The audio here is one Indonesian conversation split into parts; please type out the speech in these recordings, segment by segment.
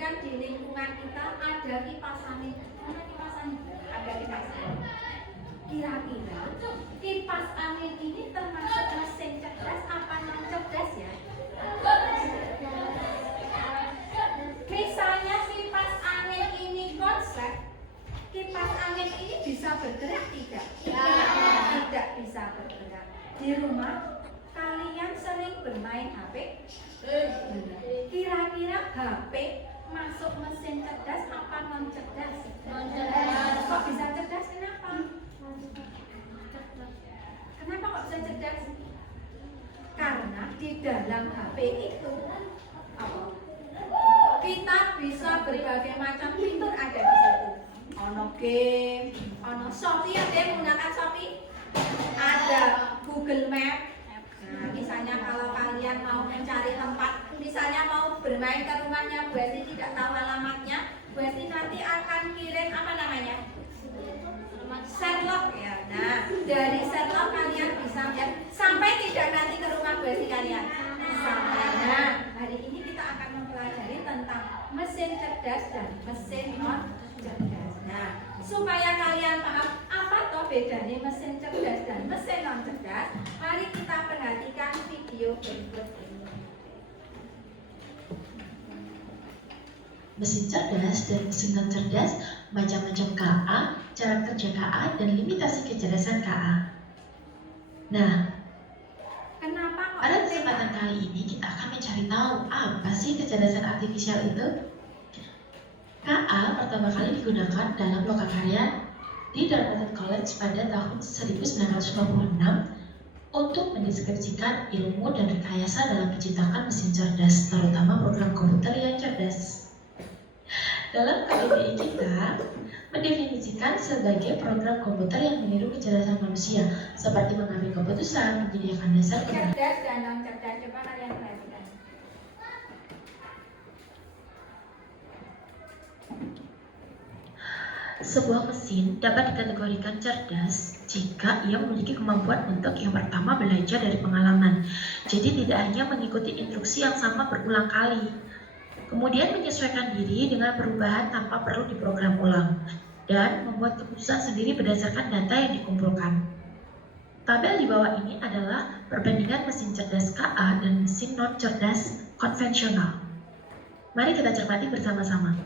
perhatikan di lingkungan kita ada kipas angin. Mana kipas angin? Ada kipas angin. Kira-kira kipas angin ini termasuk mesin cerdas apa non cerdas ya? Misalnya kipas angin ini konsep, kipas angin ini bisa bergerak tidak? Tidak bisa bergerak. Di rumah kalian sering bermain HP? Kira-kira HP masuk mesin cerdas apa non cerdas? Kok bisa cerdas? Kenapa? Kenapa kok bisa cerdas? Karena di dalam HP itu kita bisa berbagai macam fitur ada di situ. Ono game, ono Shopee, ada yang menggunakan Shopee, ada Google Map. Nah, misalnya kalau kalian mau mencari tempat, misalnya mau bermain ke rumahnya Bu Esti, tidak tahu alamatnya, Bu Esti nanti akan kirim apa namanya? Sherlock ya. Nah, dari Sherlock kalian bisa melihat sampai tidak nanti ke rumah Bu Esti kalian. Sampai. Nah, hari ini kita akan mempelajari tentang mesin cerdas dan mesin non cerdas. Nah, supaya kalian paham apa toh bedanya mesin cerdas dan mesin non cerdas, mari kita perhatikan video berikut ini. Mesin cerdas dan mesin non cerdas, macam-macam KA, cara kerja KA, dan limitasi kecerdasan KA. Nah, pada kesempatan kali ini kita akan mencari tahu apa sih kecerdasan artifisial itu. KA pertama kali digunakan dalam lokakarya di Dartmouth College pada tahun 1926 untuk mendeskripsikan ilmu dan rekayasa dalam menciptakan mesin cerdas, terutama program komputer yang cerdas. Dalam KBBI kita mendefinisikan sebagai program komputer yang meniru kecerdasan manusia, seperti mengambil keputusan, menyediakan dasar cerdas dan non cerdas. Coba kalian perhatikan. Sebuah mesin dapat dikategorikan cerdas jika ia memiliki kemampuan untuk yang pertama belajar dari pengalaman, jadi tidak hanya mengikuti instruksi yang sama berulang kali. Kemudian menyesuaikan diri dengan perubahan tanpa perlu diprogram ulang, dan membuat keputusan sendiri berdasarkan data yang dikumpulkan. Tabel di bawah ini adalah perbandingan mesin cerdas KA dan mesin non-cerdas konvensional. Mari kita cermati bersama-sama.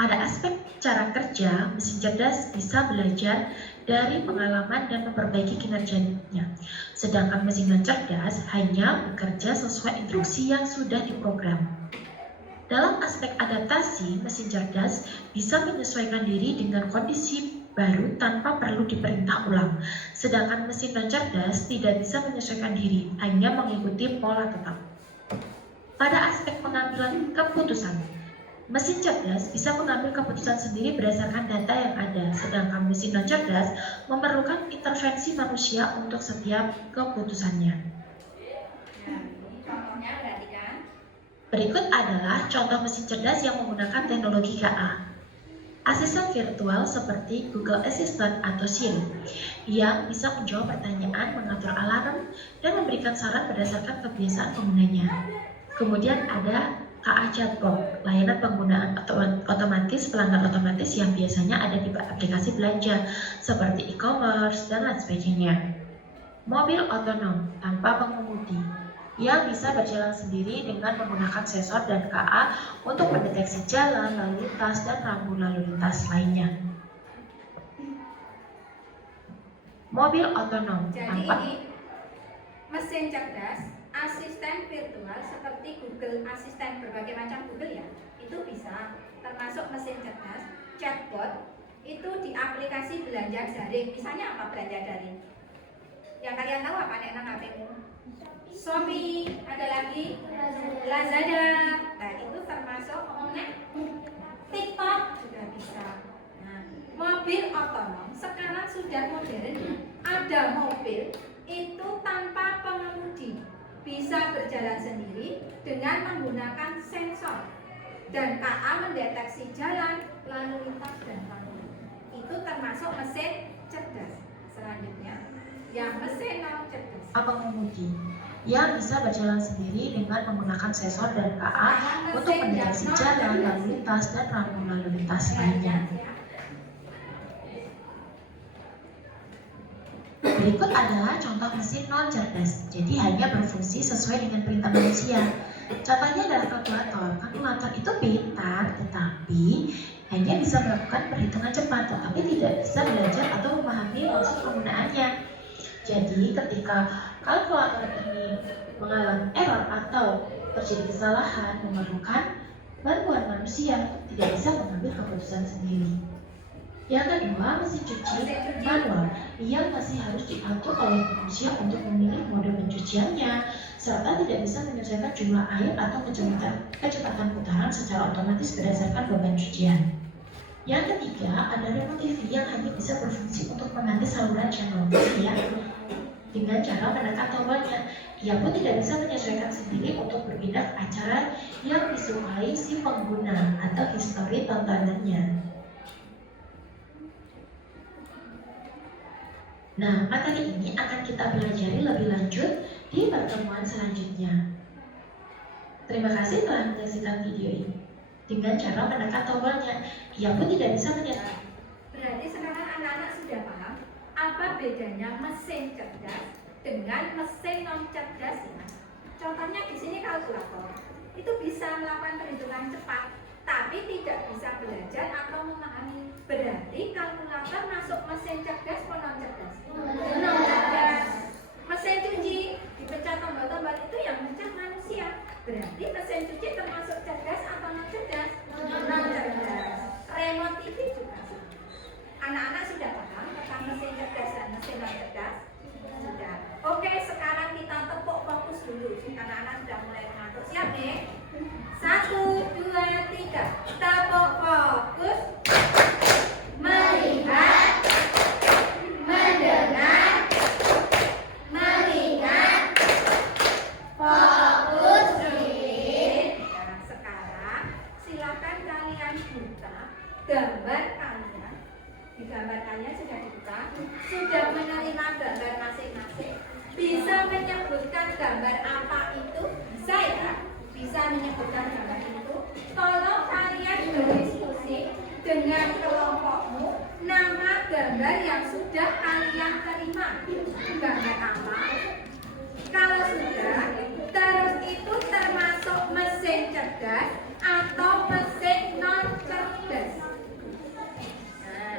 Pada aspek cara kerja, mesin cerdas bisa belajar dari pengalaman dan memperbaiki kinerjanya, sedangkan mesin non-cerdas hanya bekerja sesuai instruksi yang sudah diprogram. Dalam aspek adaptasi, mesin cerdas bisa menyesuaikan diri dengan kondisi baru tanpa perlu diperintah ulang, sedangkan mesin non-cerdas tidak bisa menyesuaikan diri, hanya mengikuti pola tetap. Pada aspek pengambilan keputusan, mesin cerdas bisa mengambil keputusan sendiri berdasarkan data yang ada, sedangkan mesin non-cerdas memerlukan intervensi manusia untuk setiap keputusannya. Berikut adalah contoh mesin cerdas yang menggunakan teknologi KA. Asisten virtual seperti Google Assistant atau Siri, yang bisa menjawab pertanyaan, mengatur alarm, dan memberikan saran berdasarkan kebiasaan penggunanya. Kemudian ada KA Chatbot, layanan penggunaan otomatis pelanggan otomatis yang biasanya ada di aplikasi belanja, seperti e-commerce, dan lain sebagainya. Mobil otonom tanpa pengemudi, yang bisa berjalan sendiri dengan menggunakan sensor dan KA untuk mendeteksi jalan, lalu lintas, dan rambu lalu lintas lainnya. Mobil otonom. Jadi ini mesin cerdas, asisten virtual seperti Google Assistant, berbagai macam Google ya, itu bisa termasuk mesin cerdas. Chatbot itu di aplikasi belanja daring. Misalnya apa belanja daring? Yang kalian tahu apa nek nang HP-mu? Shopee, ada lagi Lazada. Nah, itu termasuk ngomongnya TikTok juga bisa. Nah, mobil otonom sekarang sudah modern. Ada mobil itu tanpa pengemudi, bisa berjalan sendiri dengan menggunakan sensor, dan KA mendeteksi jalan, lalu lintas, dan rambu. Itu termasuk mesin cerdas. Selanjutnya, yang mesin non cerdas. Pengemudi. yang bisa berjalan sendiri dengan menggunakan sensor dan KA untuk mendeteksi jalan, lalu lintas, dan lampu lalu lintas lainnya. Berikut adalah contoh mesin non cerdas, jadi hanya berfungsi sesuai dengan perintah manusia. Contohnya adalah kalkulator. Kalkulator itu pintar, tetapi hanya bisa melakukan perhitungan cepat, tetapi tidak bisa belajar atau memahami maksud penggunaannya. Jadi ketika kalkulator ini mengalami error atau terjadi kesalahan, memerlukan bantuan manusia, tidak bisa mengambil keputusan sendiri. Yang kedua, mesin cuci manual. Ia masih harus diatur oleh manusia untuk memilih mode pencuciannya, serta tidak bisa menyesuaikan jumlah air atau kecepatan putaran secara otomatis berdasarkan beban cucian. Yang ketiga, ada remote TV yang hanya bisa berfungsi untuk mengatur saluran channel TV dengan cara menekan tombolnya. Ia pun tidak bisa menyesuaikan sendiri untuk berpindah ke acara yang disukai si pengguna atau histori tontonannya. Nah, materi ini akan kita pelajari lebih lanjut di pertemuan selanjutnya. Terima kasih telah menyaksikan video ini. Dengan cara menekan tombolnya, ia pun tidak bisa menyerah. Berarti sekarang anak-anak sudah paham apa bedanya mesin cerdas dengan mesin non cerdas ya? Contohnya di sini kalkulator. Itu bisa melakukan perhitungan cepat, tapi tidak bisa belajar atau memahami. Berarti kalkulator masuk mesin cerdas atau non cerdas? Non cerdas. Mesin cuci dipencet tombol-tombol itu yang mencet manusia. Berarti mesin cuci termasuk cerdas atau non cerdas? Non cerdas. Remote TV juga. Anak-anak sudah paham tentang mesin cerdas dan mesin non cerdas? Sudah. Oke, sekarang kita tepuk fokus dulu. Anak-anak sudah mulai mengantuk. Siap nih? 1, 2, 3. Tepuk fokus. Melihat, mendengar, melihat, fokus. Nah, sekarang silakan kalian buka gambar kalian. Di gambar kalian sudah dibuka, sudah menerima gambar masing-masing. Bisa menyebutkan gambar apa itu? Bisa ya? Bisa menyebutkan gambar itu. Tolong kalian berdiskusi dengan kelompokmu nama gambar yang sudah kalian terima. Gambar apa? Kalau sudah, terus itu termasuk mesin cerdas atau mesin non cerdas? Nah,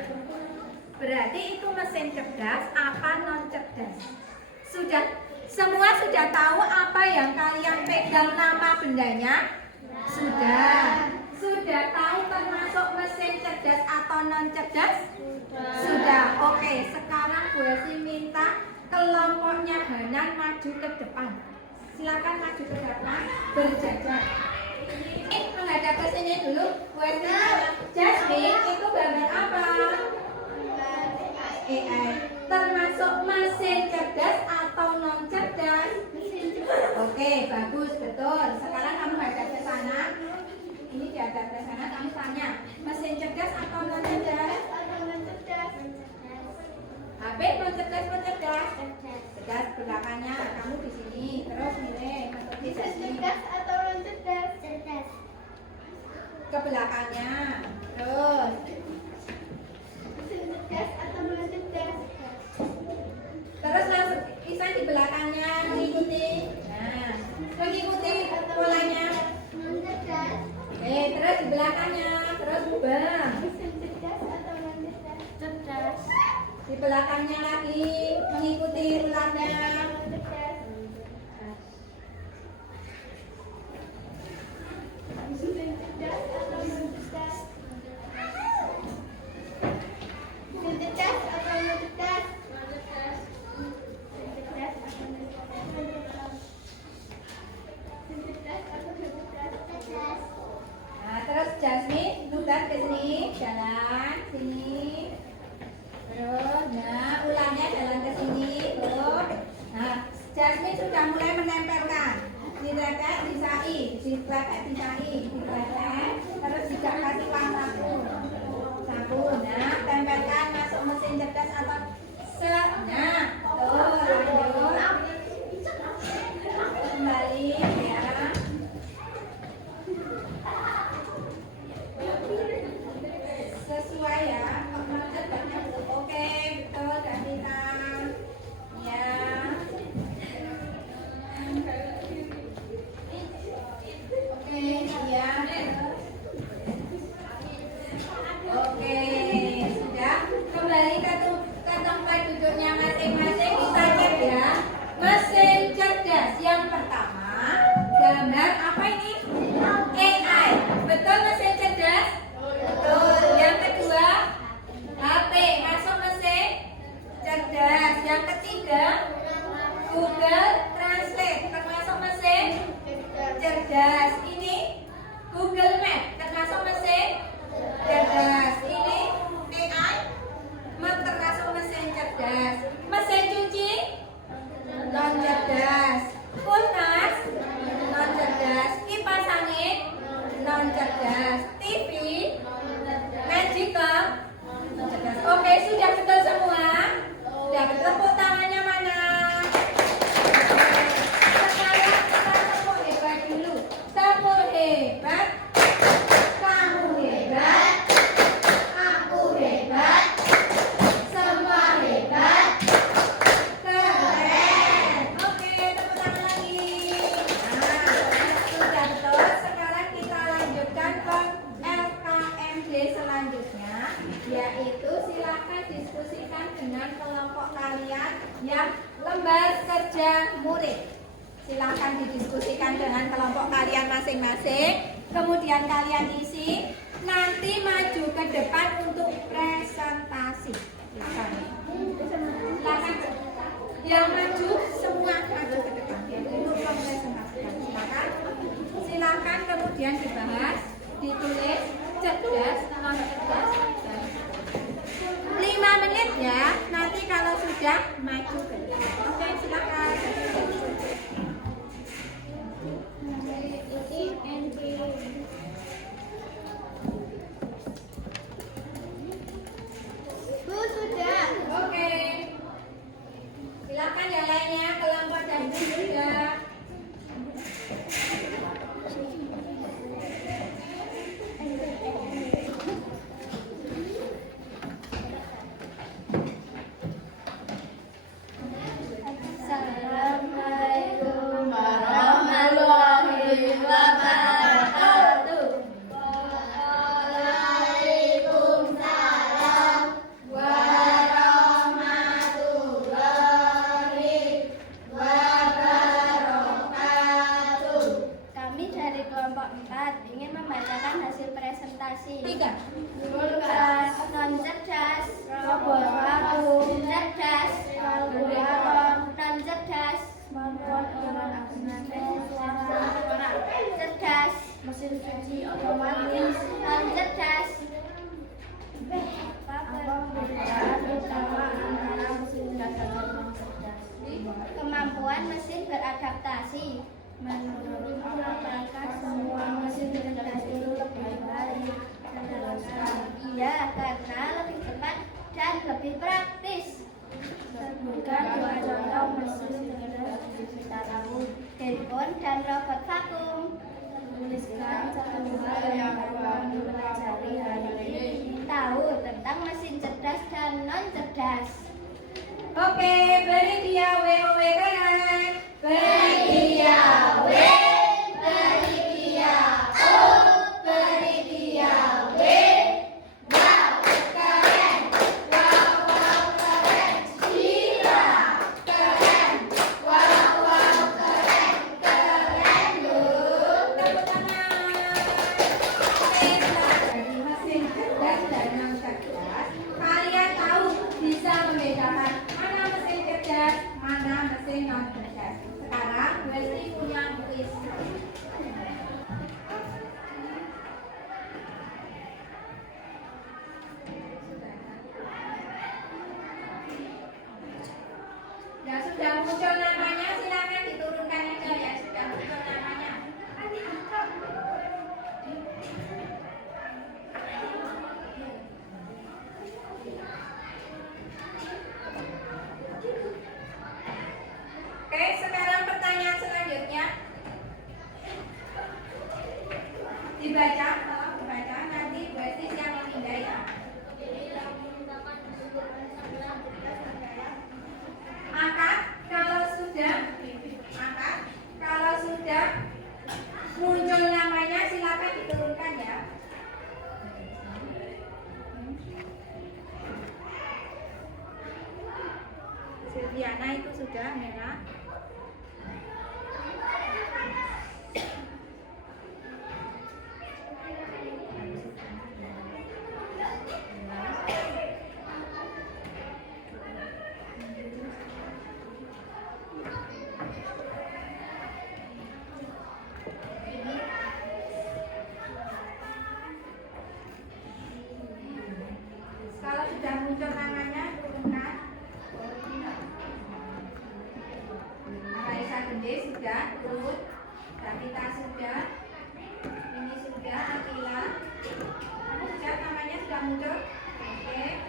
berarti itu mesin cerdas apa non cerdas? Sudah, semua sudah tahu apa yang kalian pegang nama bendanya? Sudah. Sudah tahu termasuk mesin cerdas atau non cerdas? Sudah. Oke, sekarang Bu Esi minta kelompoknya Hanan maju ke depan. Silakan maju ke depan, berjajar. Ini menghadap ke sini dulu. Bu Esi, Jasmine itu gambar apa? AI. Termasuk mesin cerdas atau non cerdas? Oke, bagus, betul. Sekarang kamu hadap ke sana. Ini dihadap ke sana, kamu tanya, mesin cerdas atau non cerdas? Habis non cerdas, non cerdas? Cerdas belakangnya, kamu di sini. Terus milih untuk di sini. Cerdas atau non cerdas? Cerdas. Ke belakangnya. Terus. Cerdas atau non cerdas? Terus langsung Isan di belakangnya mengikuti. Nah, mengikuti polanya. Non cerdas. Terus di belakangnya, terus ubah. Cerdas atau non cerdas? Cerdas. Di belakangnya lagi mengikuti ularnya. Cerdas. Cerdas atau non cerdas? Cerdas atau non cerdas? Cerdas atau non cerdas? Cerdas atau non cerdas? Cerdas. Nah, terus Jasmine nubar ke sini, jalan sini. Terus, nah ularnya jalan ke sini, terus. Nah, Jasmine sudah mulai menempelkan. Diletek, disai, diletek, disai, diletek. Terus juga kasih warna sapu. Nah, tempelkan masuk mesin cerdas atau nah, tuh lanjut. ketiga, Google Translate termasuk mesin cerdas. Ini Google Map termasuk mesin cerdas. Ini AI termasuk mesin cerdas. Mesin cuci non cerdas. Kulkas non cerdas. Kipas angin non cerdas. TV Magical non cerdas. Oke, sudah betul semua? Sudah betul. Tepuk tangannya mana? Sekarang kita tepuk hebat dulu. Tepuk hebat. Kamu hebat. Aku hebat. Semua hebat. Keren. Oke, tepuk tangan lagi. Nah, sudah betul. Sekarang kita lanjutkan ke LKMD selanjutnya, yaitu silakan diskusikan dengan kelompok kalian yang lembar kerja murid. Silakan didiskusikan dengan kelompok kalian masing-masing. Kemudian kalian isi. Nanti maju ke depan untuk presentasi. Silakan. Yang maju semua maju ke depan untuk mempresentasikan. Silakan kemudian dibahas, ditulis cerdas, non cerdas. 5 menit ya. Nanti kalau sudah maju ke depan. Oke, silakan. Bu, sudah. Oke. Silakan yang lainnya, kelompok dan juga. Assalamualaikum warahmatullahi wabarakatuh. Waalaikumsalam warahmatullahi wabarakatuh. Kami dari kelompok 4 ingin membacakan hasil presentasi. 3. Kulkas non cerdas, robot vakum cerdas, kalkulator non cerdas, cerdas, mesin cuci otomatis non cerdas. Apa perbedaan utama antara mesin cerdas dan non cerdas? Kemampuan mesin beradaptasi. Menurut apakah semua mesin cerdas itu lebih baik? Iya, karena lebih cepat dan lebih praktis. Sebutkan 2 contoh mesin cerdas di sekitarmu. Handphone dan robot vakum. Tuliskan 1 hal yang kamu pelajari hari ini. Tahu tentang mesin cerdas dan non cerdas. Oke, beri dia WOW kanan. Beri dia W, beri dia O, beri dia W. Wow, keren. Wow, wow, keren. Gila, keren. Wow, wow, keren. Keren loh. Tepuk tangan. Oke, dari mesin cerdas dan non cerdas, kalian tahu bisa membedakan mana mesin cerdas, mana mesin non cerdas. Sekarang Wesley punya kuis. Ya sudah muncul namanya, silakan diturunkan aja ya. Sudah muncul namanya. Oke, sekarang pertanyaan selanjutnya. Dibaca, tolong dibaca. Nanti Bu Esti yang memindai ya. Maka kalau sudah muncul namanya silakan diturunkan ya. Silviana itu sudah merah. Ade sudah, turun. Davita sudah. Ini sudah, Akila. Kamu sudah, namanya sudah muncul. Oke.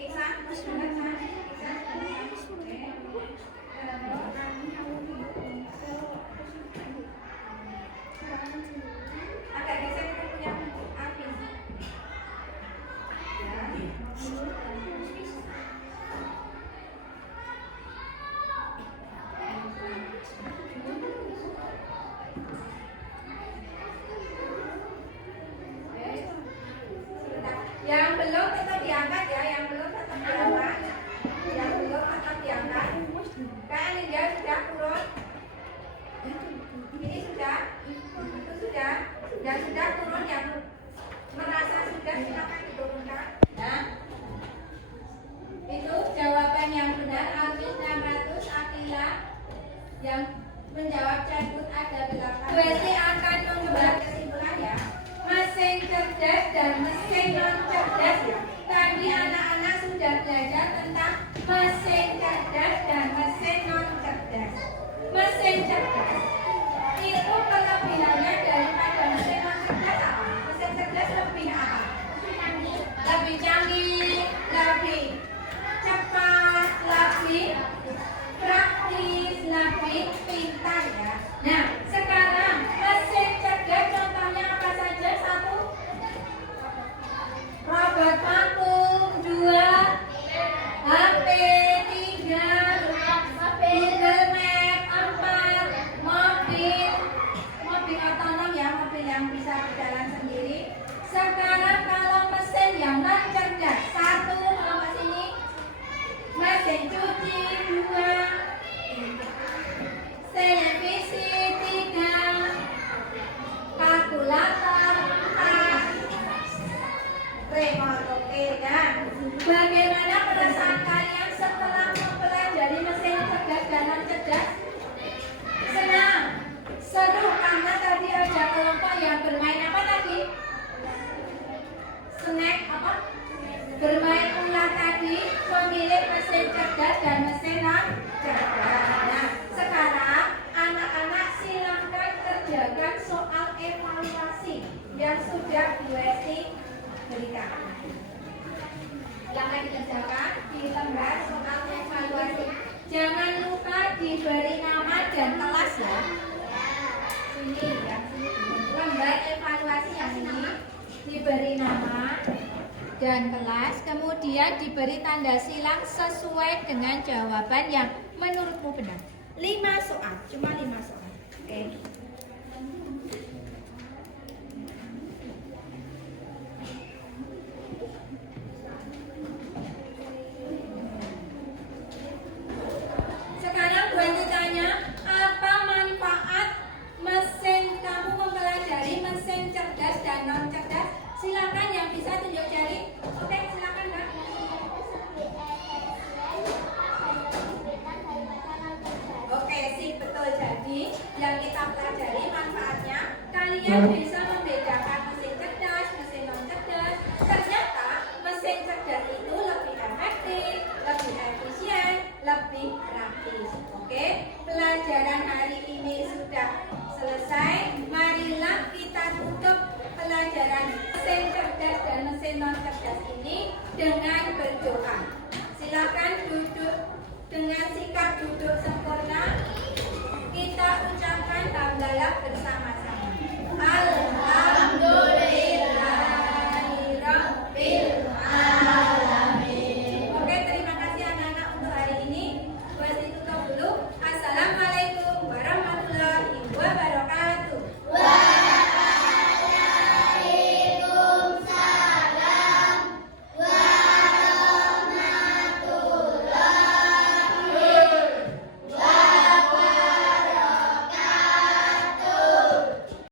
Iksan, sudah Iksan. Iksan sudah. Oke. Agak geser itu punya Afif. Ya. Yang belum tetap diangkat ya, yang belum tetap diangkat. Yang belum tetap diangkat. Kan ini dia sudah turun. Ini sudah, itu sudah, dan sudah turun yang merasa sudah silakan diturunkan. Nah, itu jawaban yang benar. Alvis 600, Akila yang menjawab chatbot ada 8. Berarti akan membuat kesimpulan ya. Mesin cerdas dan mesin non cerdas ya. Tadi anak-anak sudah belajar tentang mesin cerdas dan mesin non cerdas. Mesin cerdas itu kelebihannya daripada mesin non cerdas apa? Mesin cerdas lebih apa? Lebih canggih, lebih cepat, lebih praktis, lebih pintar ya. Nah, sekarang mesin cerdas contohnya apa saja? 1, robot vakum. 2, HP. 3, Google Map. 4, mobil otonom ya, mobil yang bisa berjalan sendiri. Sekarang kalau mesin yang non cerdas, 1, kelompok sini, mesin cuci. 2, televisi. 3, kalkulator. 4, remote. Oke ya. Bagaimana perasaan kalian setelah mempelajari mesin cerdas dan non cerdas? Senang, seru karena tadi ada kelompok yang bermain apa tadi? Snack apa? Bermain ular tadi, memilih mesin cerdas dan mesin non cerdas. Nah, sekarang anak-anak silakan kerjakan soal evaluasi yang sudah Bu Esti berikan. Silakan dikerjakan di lembar soal evaluasi. Jangan lupa diberi nama dan kelas ya. Sini ya. Lembar evaluasi yang ini diberi nama dan kelas, kemudian diberi tanda silang sesuai dengan jawaban yang menurutmu benar. 5 soal, cuma 5 soal. Oke. Sekarang berarti tanya, apa manfaat mesin kamu mempelajari mesin cerdas dan non cerdas? Silakan yang bisa tunjuk jari. Oke, silakan Kak. Oke, sip, betul. Jadi yang kita pelajari manfaatnya, kalian bisa membedakan mesin cerdas, mesin non cerdas. Ternyata mesin cerdas itu lebih efektif, lebih efisien, lebih praktis. Oke, pelajaran hari ini sudah selesai. Marilah kita tutup pelajaran mesin cerdas dan mesin non cerdas ini dengan berdoa. Silakan duduk dengan sikap duduk sempurna. Kita ucapkan hamdalah bersama.